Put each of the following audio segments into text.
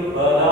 வானவர்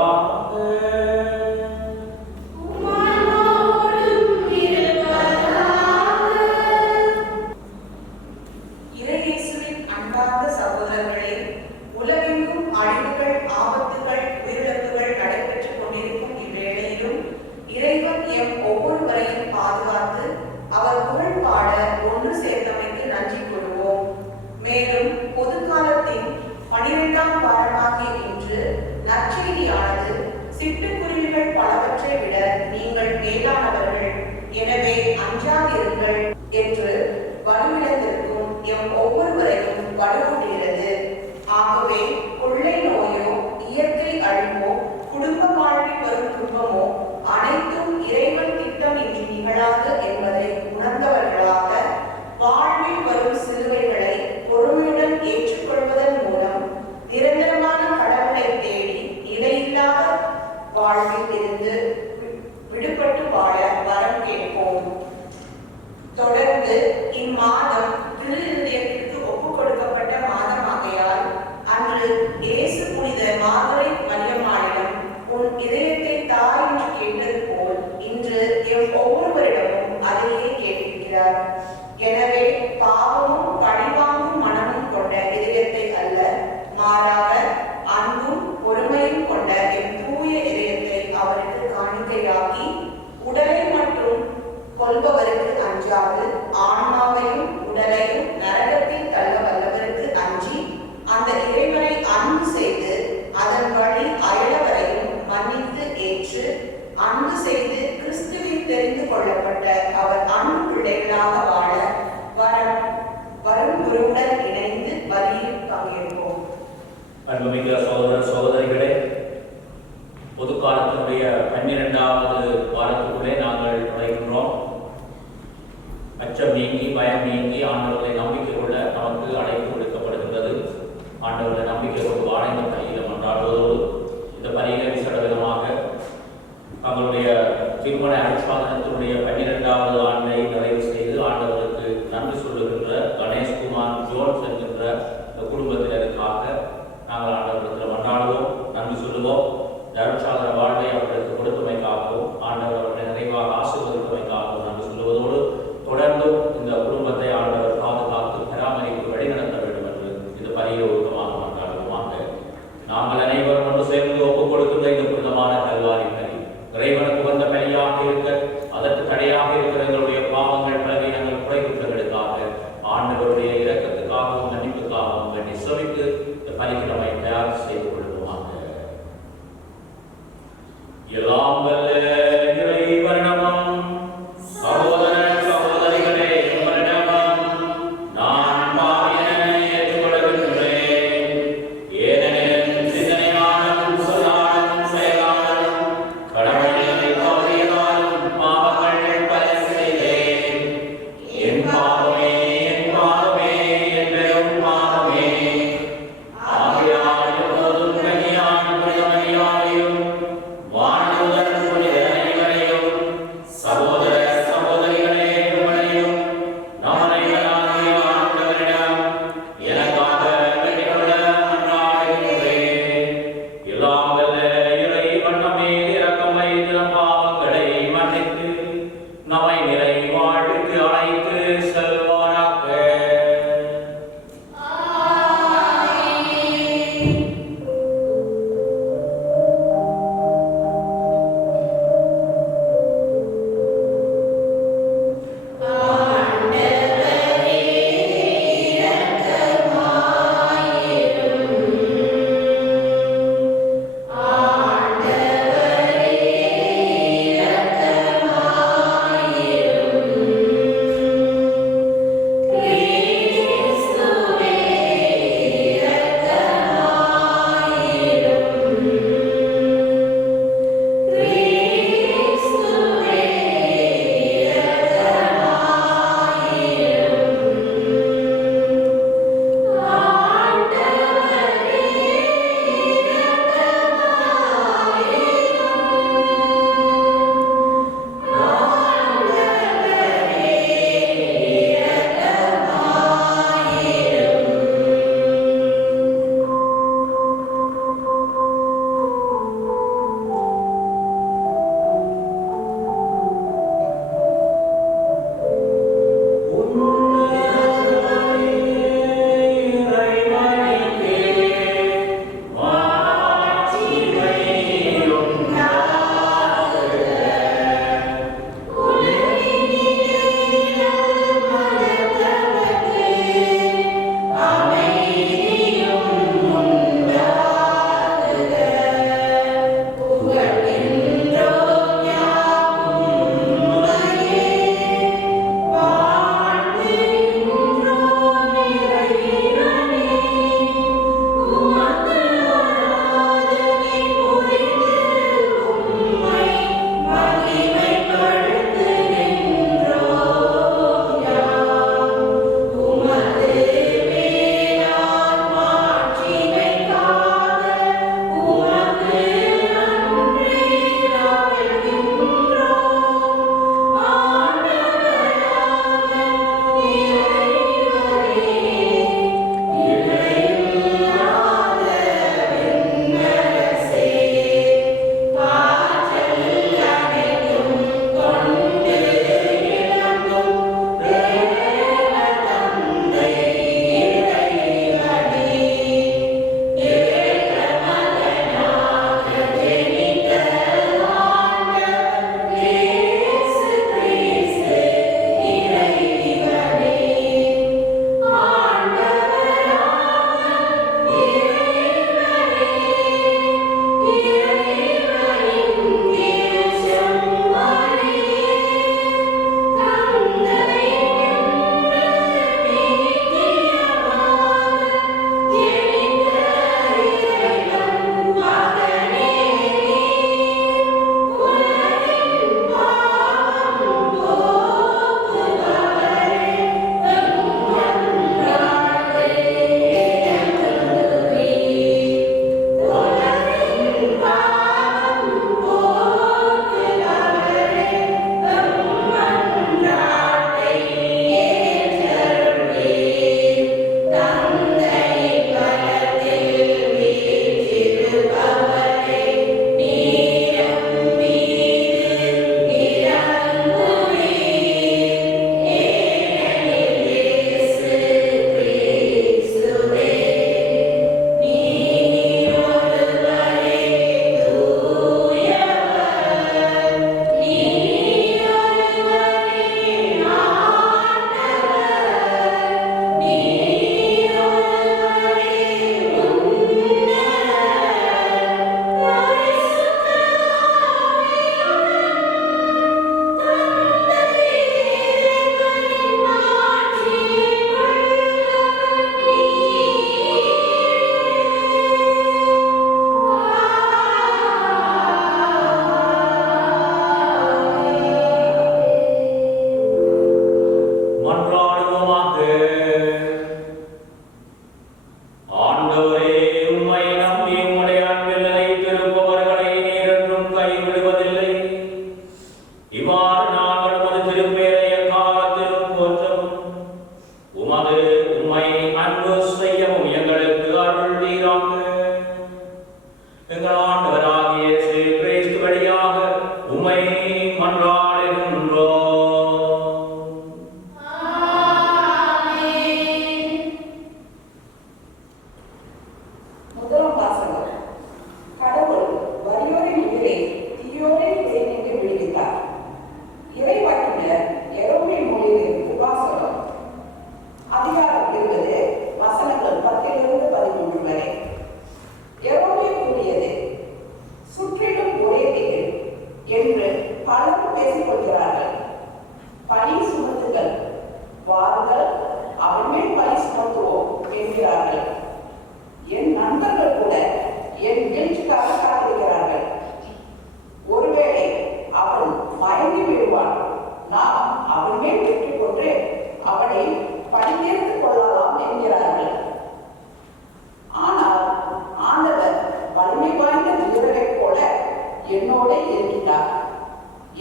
என்னோடு இருக்கிறார்.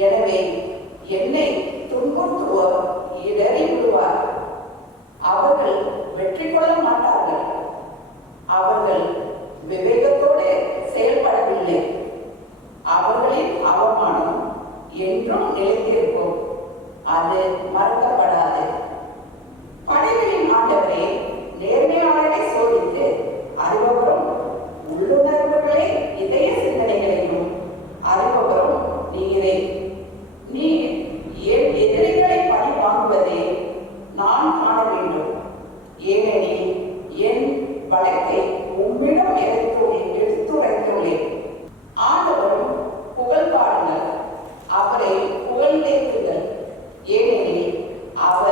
எனவே என்னை துன்புறுத்துவோர் இடறி விடுவார். அவர்கள் வெற்றி கொள்ள மாட்டார்கள். அவர்கள் விவேகத்தோடு செயல்படவில்லை. அவர்களின் அவமானம் என்றும் நிலைத்திருக்கும். அது மறக்கப்படாது. படைகளின் ஆண்டவரே, நேர்மையாளரை சோதித்து அறிபவரும் உள்ளுணர்வுகளே இதய சிந்தனைகளையும் அறிபவரும் நீரே. நீர் என் எதிரிகளை பழி வாங்குவதே நான் காண வேண்டும். ஏனெனில் என் வழக்கை உம்மிடம் எடுத்துரைத்துள்ளேன். ஆண்டவரும் புகழ் பாடுங்கள், அவரை புகழ்ந்தேற்றுங்கள். ஏனெனில் அவர்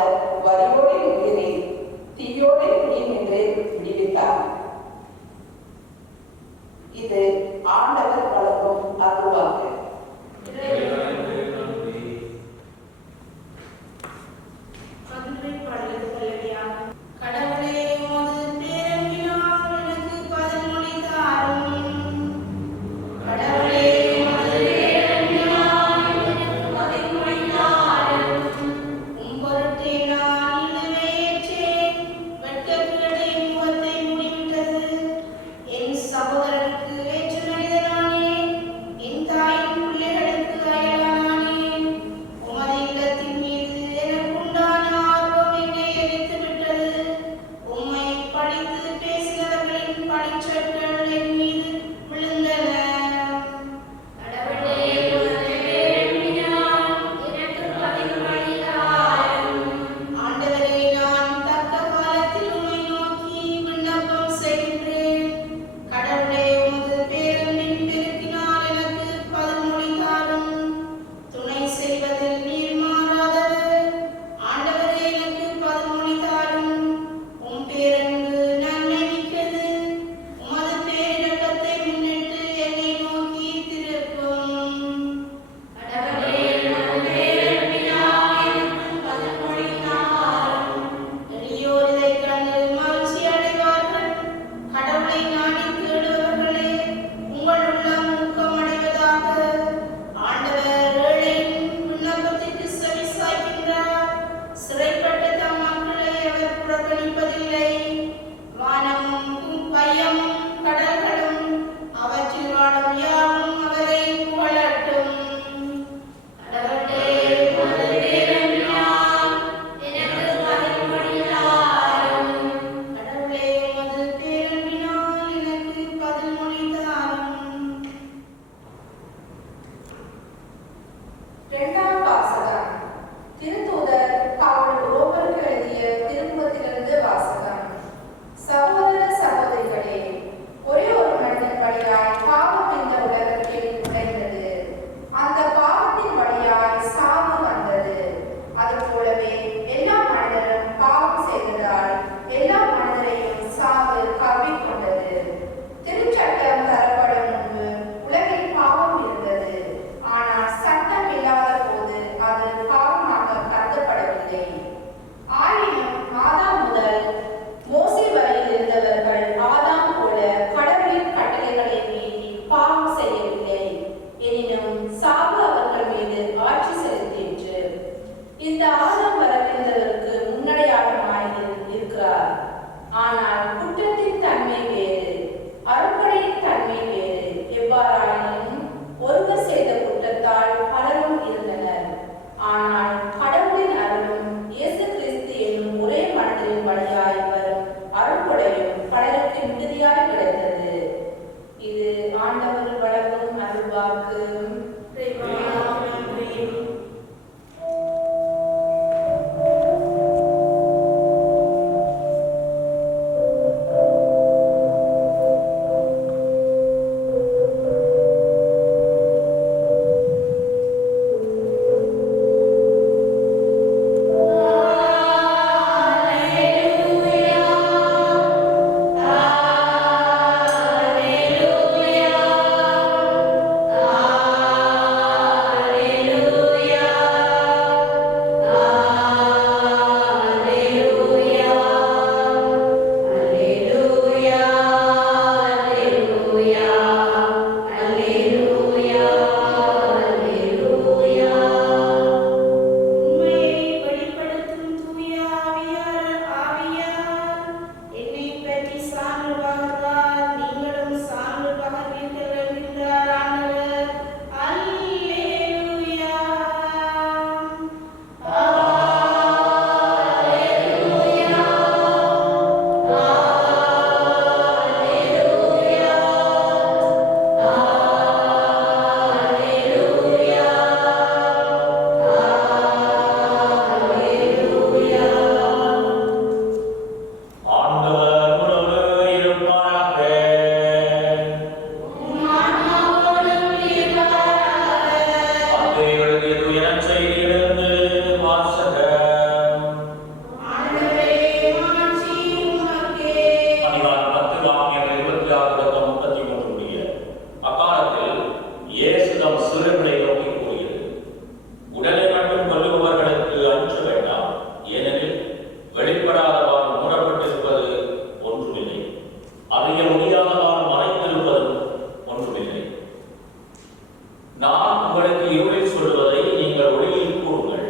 நான் உங்களுக்கு இருளில் சொல்வதை நீங்கள் ஒளியில் கூறுங்கள்,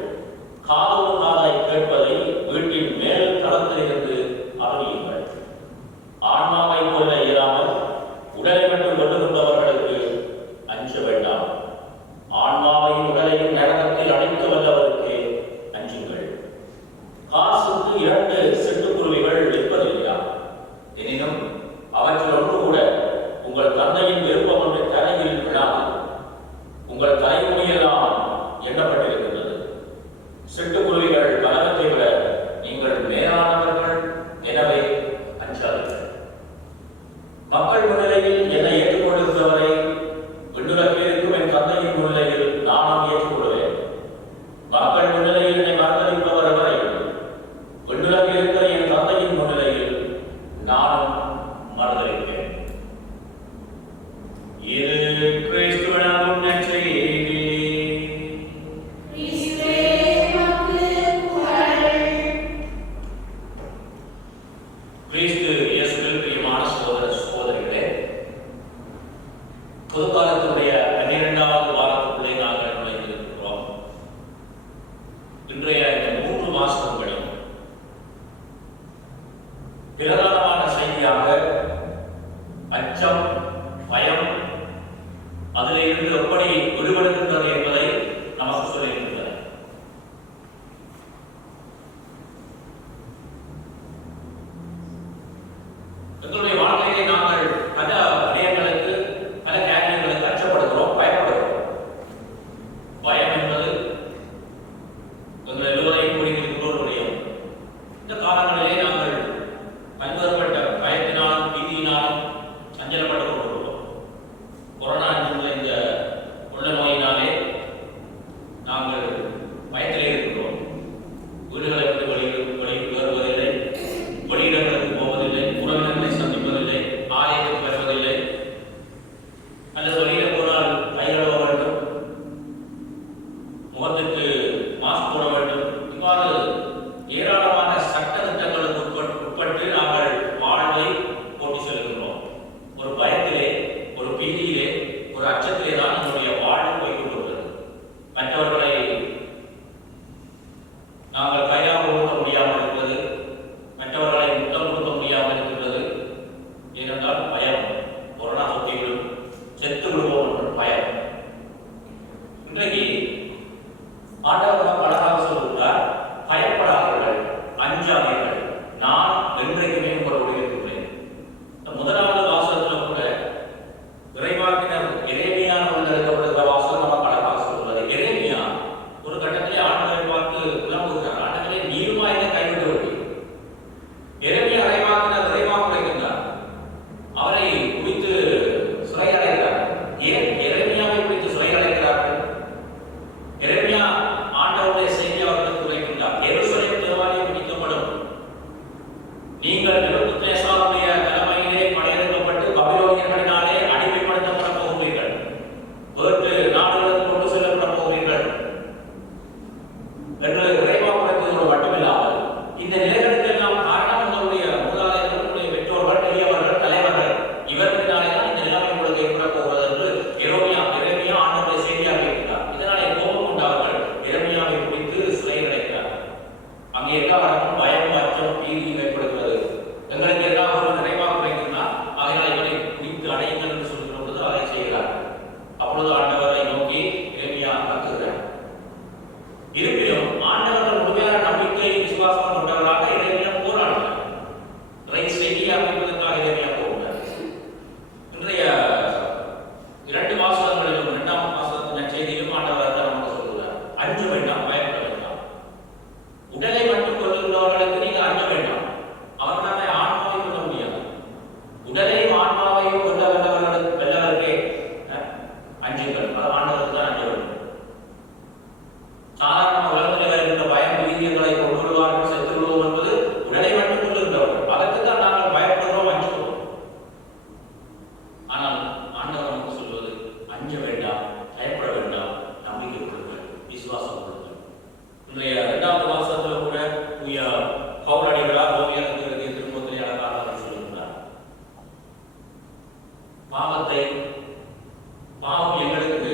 காதோடு காதாய் கேட்பதை வீட்டின் மேல் தளத்திலிருந்து அறியுங்கள். ஆன்மாவை கொள்ள இயலாமல் உடலை மட்டும் கொள்ளுகின்றவர்களுக்கு அஞ்ச வேண்டாம். ஆன்மாவையும் உடலையும் நரகத்தில் அடைத்து வல்லவருக்கு அஞ்சுங்கள். காசுக்கு 2 சிட்டுக்குருவிகள் விற்பதில்லையா? எனினும் அவற்றில் ஒன்று கூட உங்கள் தந்தையின் விருப்பம் ஒன்று தலையில் விழாது. உங்கள் தலைமுறையெல்லாம் எண்ணப்பட்டிருக்கின்றது. சிட்டுக்குருவிகள் பலவற்றை விட நீங்கள் மேலானவர்கள், எனவே அஞ்சாதீர்கள். மக்கள் முன்னிலையில் என்னை ஏற்றுக்கொண்டிருந்தவரை விண்ணுலகில் இருக்கும் என் தந்தையின் முன்னிலையில் நானும் ஏற்றுக்கொள்வேன். மக்கள் முன்னிலையில் என்னை மறுதளிப்பவர் எவரை விண்ணுலகில் இருக்கிற என் தந்தையின் முன்னிலையில் நானும் மறுதளிப்பேன். இது கிறிஸ்துவின் நற்செய்தி. கிறிஸ்து இயேசுவில் பிரியமான சகோதர சகோதரிகளே, பொதுக்காலத்தினுடைய 12வது வாரத்துக்குள்ளே நாங்கள் நுழைந்திருக்கிறோம். இன்றைய இந்த 3 மாசங்களும் பிரதானமான செய்தியாக அச்சம், பயம், அதிலிருந்து எப்படி விடுபடுகின்றது என்பதை நமக்கு சொல்லியிருக்கிறது. எங்களுடைய வாழ்க்கையை நாங்கள் பல விடயங்களுக்கு, பல காரியங்களுக்கு அச்சப்படுகிறோம், பயப்படுகிறோம். பயம் என்பது எங்கள் எல்லோரையும் குறிக்கின்ற ஒரு விடயம். இந்த காலங்களிலே நாங்கள் பல்வேறுபட்ட பயத்தினாலும் பீதியினாலும் சஞ்சலப்பட்டு கொண்டிருக்கிறோம். கொரோனா என்கின்ற இந்த கொள்ள நோயினாலே நாங்கள் பயத்திலே இருக்கிறோம். வீடுகளை விட்டு வருவதில்லை, வெளியிடங்களுக்கு போவதில்லை, உறவினர்களை சந்திப்பதில்லை, ஆலயத்துக்கு வருவதில்லை, அல்லது வெளியிட போனால் கை கழுவ வேண்டும், முகத்துக்கு மாஸ்க் போட வேண்டும். இவ்வாறு ஏராளமான சட்ட திட்டங்களுக்கு உட்பட்டு நாங்கள் வாழ்வை போட்டி செல்கின்றோம். ஒரு பயத்திலே, ஒரு பீதியிலே, ஒரு அச்சத்திலே தான் நம்முடைய வாழ்வு போய்கொண்டிருக்கிறது. மற்றவர்களை நாங்கள் கையாக கொடுக்க முடியாமல் இருக்கிறது, மற்றவர்களை முத்தம் கொடுக்க முடியாமல் இருக்கின்றது. ஏனென்றால் பயம், கொரோனா தொற்றிவிடும், செத்து விடுவோம் என்ற பயம். இன்றைக்கு ஆண்டவர் அழகாக சொல்கிறார், பயப்படாதீர்கள், அஞ்சாதீர்கள், நான் என்றைக்குமே உங்களுடைய இருக்கிறேன். முதலாவது வாசகத்தில் கூட இறைவாக்கினர் எரேமியா எழுதப்படுகிற வாசகம் நமக்கு அழகாக சொல்கிறது. எரேமியா ஒரு கட்டத்திலே ஆண்டவரை பார்த்து புலம்புகிறார், ஆண்டவரே நீருமா என்னை கைவிட்டு விட்டீர். எரேமியா இறைவாக்கினர் இறைவாக்கு உரைக்கின்றார், அவரை குறித்து சிறை அடைக்கிறார். ஏன் எரேமியாவை குறித்து சிறை அடைக்கிறார்கள்? எரேமியா ஆண்டவருடைய செய்தி அவர்களுக்கு உரைக்கின்றார், எருசலேம் தேவாலயம் பிடிக்கப்படும், நீங்கள் நேபுகாத்நேச்சாருடைய தலைமையிலே படையெடுக்கப்பட்டு பாபிலோனியர்களினாலே அடிமைப்படுத்தப்பட போகிறீர்கள், வேற்று நாடுகளுக்கு கொண்டு செல்லப்பட போகிறீர்கள் என்று இறைவாக்குரைத்ததோடு மட்டுமில்லாமல் இந்த நிலைகளுக்கெல்லாம் காரணம் உங்களுடைய மூதாதையர்கள், உங்களுடைய பெற்றோர்கள், பெரியவர்கள், தலைவர்கள், இவர்களினாலே தான் இந்த நிலைமை உங்களுக்கு ஏற்பட போகிறது என்று எரேமியா ஆண்டவருடைய செய்தியாக இருக்கிறார். இதனாலே கோபம் கொண்டவர்கள் எரேமியாவை குறித்து சிறையில் அடைக்கிறார்கள். அங்கே எல்லாரும் பயம், அச்சம், பீதி ஏற்படுகிறது. எங்களுக்கு எல்லாம் ஒரு நிறைவாக கிடைக்கும்னா அதனால் இவரை குறித்து அடையுங்கள் என்று சொல்கிற பொழுது அதை செய்கிறார். அப்பொழுது ஆண்டவரை நோக்கி எரேமியா கத்துகிறார். இருப்பினும் ஆண்டவர்கள் முழுமையான நம்பிக்கை, விசுவாசம் கொண்டவராக எரேமியா போராடுகிறார். இறை செய்தியை அமைப்பதற்காக எரேமியா போகிறார். இன்றைய 2 வாசகங்களிலும் 2ஆம் வாசகத்தின் செய்தியிலும் ஆண்டவர் நமக்கு சொல்கிறார், அஞ்ச வேண்டாம், பயப்பட வேண்டாம். உடலை மட்டும் கொள்ளுகிறவர்களுக்கு நீங்கள் அஞ்ச வேண்டாம். அவர்களால் ஆன்மாவை கொள்ள முடியாது. உடலையும் ஆன்மாவையும் கொள்ள வெல்லவர்களே அஞ்சுங்கள். ஆண்டவருக்கு தான் அஞ்ச வேண்டும். சாதாரண உலகத்தில் வருகின்ற பயம், பீதியங்களை கொண்டு விடுவார்கள், செத்து விடுவோம் என்பது உடலை மட்டும் கொள்ளுகின்றவர்கள். அதற்கு தான் நாங்கள் பயப்படுகிறோம், அஞ்சுகிறோம். ஆனால் ஆண்டவர் நமக்கு சொல்வது அஞ்ச வேண்டாம், பயப்பட வேண்டாம், நம்பிக்கை கொள்ளுங்கள், விசுவாசம் கொள்ளுங்கள். இன்றைய 2வது வாசகத்தில் கூட பவுலடிகளார் ரோமியருக்கு எழுதிய திருமுகத்திலே அழகாக சொல்லுகிறார், பாவம் எங்களுக்கு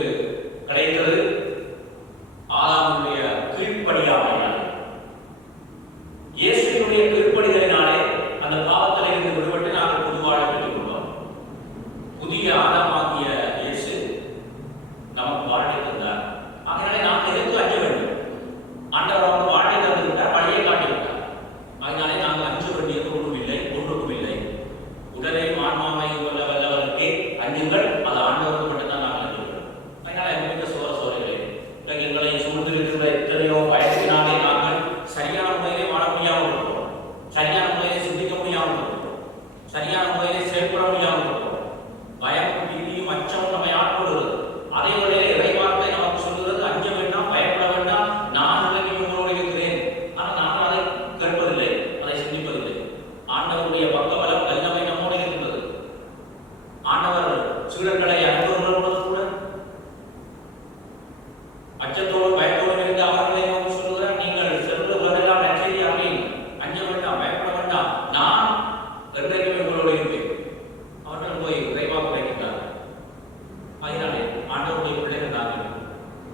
ஆண்டவருடைய பிள்ளைகள் நாங்கள்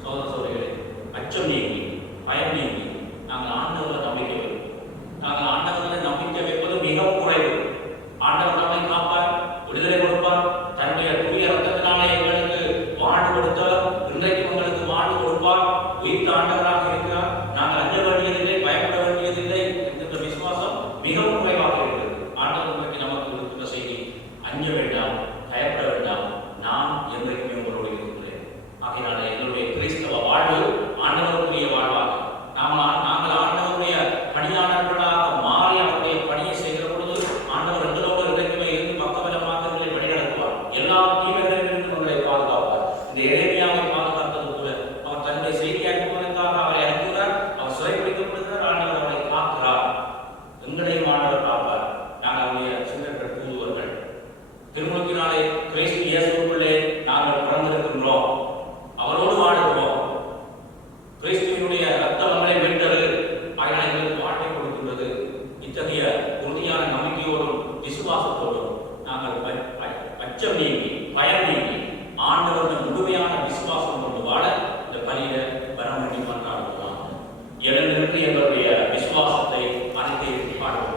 சோதர சோதரிகளே, அச்சம் நீங்கி பயம் நீங்கி நாங்கள் ஆண்டவரை நம்பிக்கை வைப்போம். நாங்கள் ஆண்டவர்களை நம்பிக்கை வைப்பது மிகவும் குறைவு. ஆண்டவர் நம்மை காப்பார், விடுதலை கொடுப்பார். தன்னுடைய தூய ரத்தத்தினாலே எங்களுக்கு வாழ்வு கொடுத்தார். இன்றைக்கு உங்களுக்கு வாழ்வு கொடுப்பார். உயிர்த்த ஆண்டவராக இருக்கிறார். நாங்கள் அஞ்ச வேண்டியதில்லை, பயப்பட வேண்டியதில்லை என்கின்ற விசுவாசம் மிகவும் குறைவாக இருக்கிறது. ஆண்டவர் இன்றைக்கு நமக்கு கொடுக்கின்ற செய்தி, அஞ்ச வேண்டாம், பயப்பட வேண்டாம், நான் என்றைக்குமே உங்களோடு இருக்கிறேன். ஆகையினால எங்களுடைய கிறிஸ்தவ வாழ்வு ஆண்டவருக்குரிய வாழ்வாக நாங்கள் ஆண்டவருடைய பணியாளர்களாக மாறி அவருடைய பணியை செய்கிற பொழுது ஆண்டவர் எங்களோடு இன்றைக்குமே இருந்து பக்கபலமாக எங்களை வழிநடத்துவார். எல்லா தீமைகளிலிருந்து உங்களை பாதுகாப்பார். இந்த எரேமியாவை பாதுகாத்தது போல அவர் தன்னுடைய செய்தி அனுப்புவதற்காக அவரை அனுப்புகிறார். அவர் சிறைப்பிடிக்கப்படுகிறார். ஆண்டவர் அவரை காக்கிறார். எங்களையும் ஆண்டவர் காப்பார். நாங்கள் அவருடைய சிந்தர்கள் தூதுவர்கள். திருமுழுக்கினாலே கிறிஸ்து இயேசுவுக்குள்ளே நாங்கள் பிறந்திருக்கின்றோம். அவரோடு வாழுகிறோம். கிறிஸ்துவினுடைய ரத்தம் நம்மளை மீட்டது. ஆகிய எங்களுக்கு வாழ்க்கை கொடுக்கின்றது. இத்தகைய உறுதியான நம்பிக்கையோடும் விசுவாசத்தோடும் நாங்கள் அச்சம் நீங்கி பயம் நீங்கி ஆண்டவர்கள் முழுமையான விசுவாசம் கொண்டு வாழ இந்த பணியில வர வேண்டி கொண்டாடுவோம். எழுந்திருந்து எங்களுடைய விசுவாசத்தை அனைத்தையும் பாடுவோம்.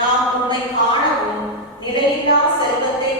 நாம் உம்மை காணவும் நிலையில்லா செல்வத்தை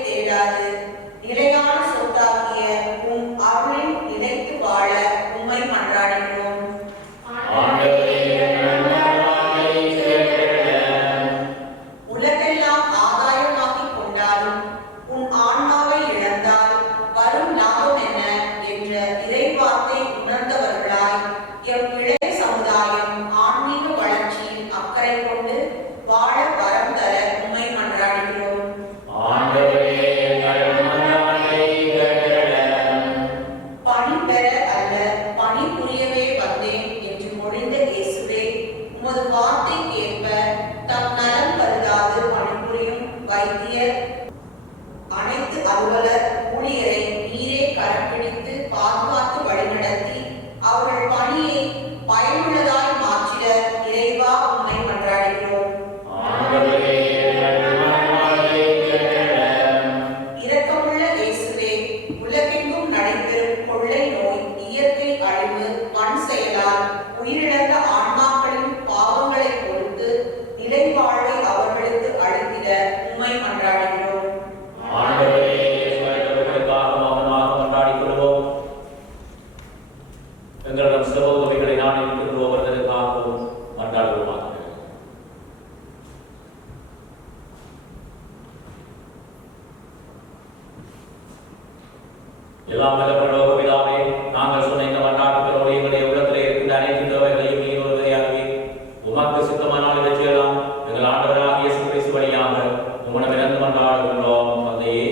எல்லாம் வல்ல பரலோக பிதாவே, நாங்கள் சொன்ன இந்த மன்றாட்டுகளோடு எங்களுடைய உள்ளத்திலே இருக்கின்ற அனைத்து தேவைகளையும் நீர் ஒருவரையாகவே உமக்கு சித்தமானால் இதை செய்யலாம். எங்கள் ஆண்டவராகிய இயேசு கிறிஸ்து வழியாக உம்மிடமிருந்து மன்றாடுகின்றோம் தந்தையே.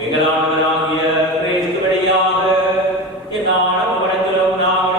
எங்கள் ஆண்டவராகிய கிறிஸ்து வழியாக என் நாடும் உலகத்திலும் நாம்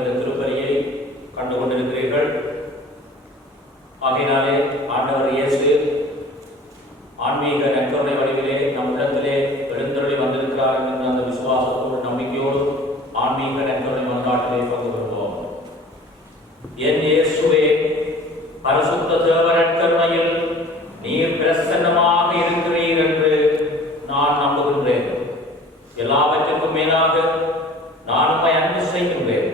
இந்த திருப்பலியை கண்டு கொண்டிருக்கிறீர்கள். ஆகையினாலே ஆண்டவர் இயேசு ஆன்மீக நற்கருணை வடிவிலே நம் உள்ளத்திலே எழுந்தருளி வந்திருக்கிறார் என்ற அந்த விசுவாசத்தோடு நம்பிக்கையோடு ஆன்மீக நற்கருணை மன்றாட்டிலே பங்கு கொள்வோம். என் இயேசுவே, பரிசுத்த தேவ நற்கருணையில் நீர் பிரசன்னமாக இருக்கிறீர் என்று நான் நம்புகின்றேன். எல்லாவற்றிற்கும் மேலாக நான் உம்மை அன்பு செய்கின்றேன்.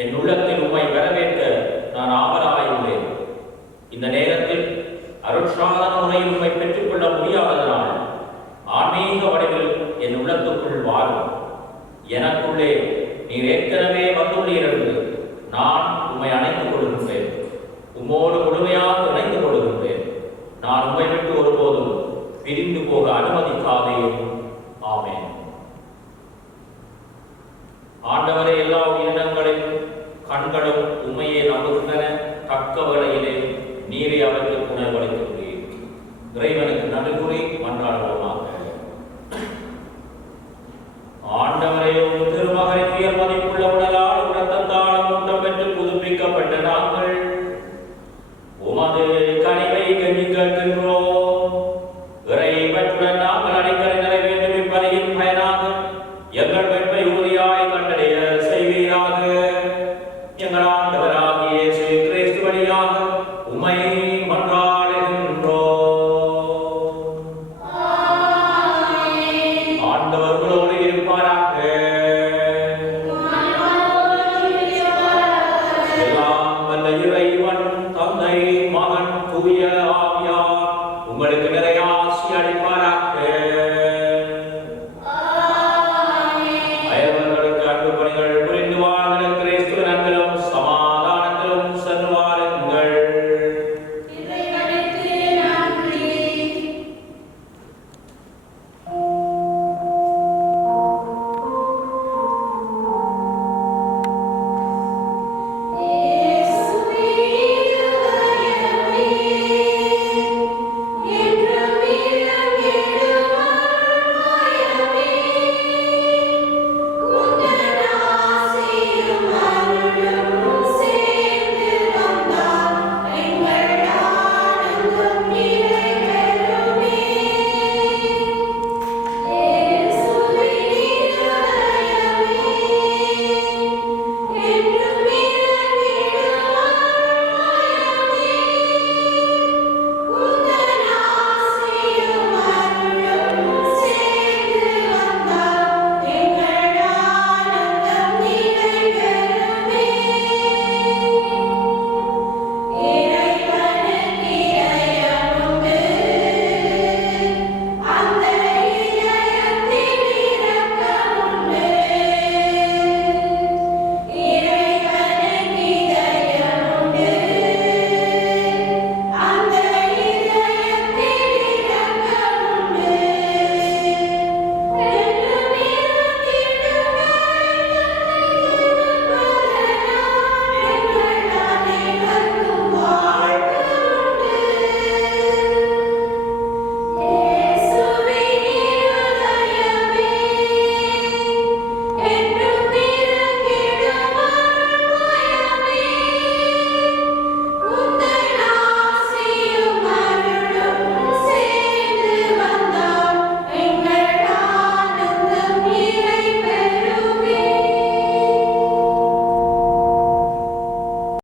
என் உள்ளத்தில் உம்மை வரவேற்க நான் ஆவலாயுள்ளேன். இந்த நேரத்தில் அருட்சாதன முறையில் உம்மை பெற்றுக்கொள்ள முடியாததனால் ஆன்மீக வடிவில் என் உள்ளத்துக்குள் வாரும். எனக்குள்ளே நீர் ஏற்கனவே வந்துள்ளீர் என்று நான் உம்மை அணைத்துக் கொள்கின்றேன். உம்மோடு முழுமையாக இணைந்து கொள்கின்றேன். நான் உம்மை விட்டு ஒருபோதும் பிரிந்து போக அனுமதிக்காதே. ஆமென். ஆண்டவரே, எல்லா உயிரினங்களின் கண்களும்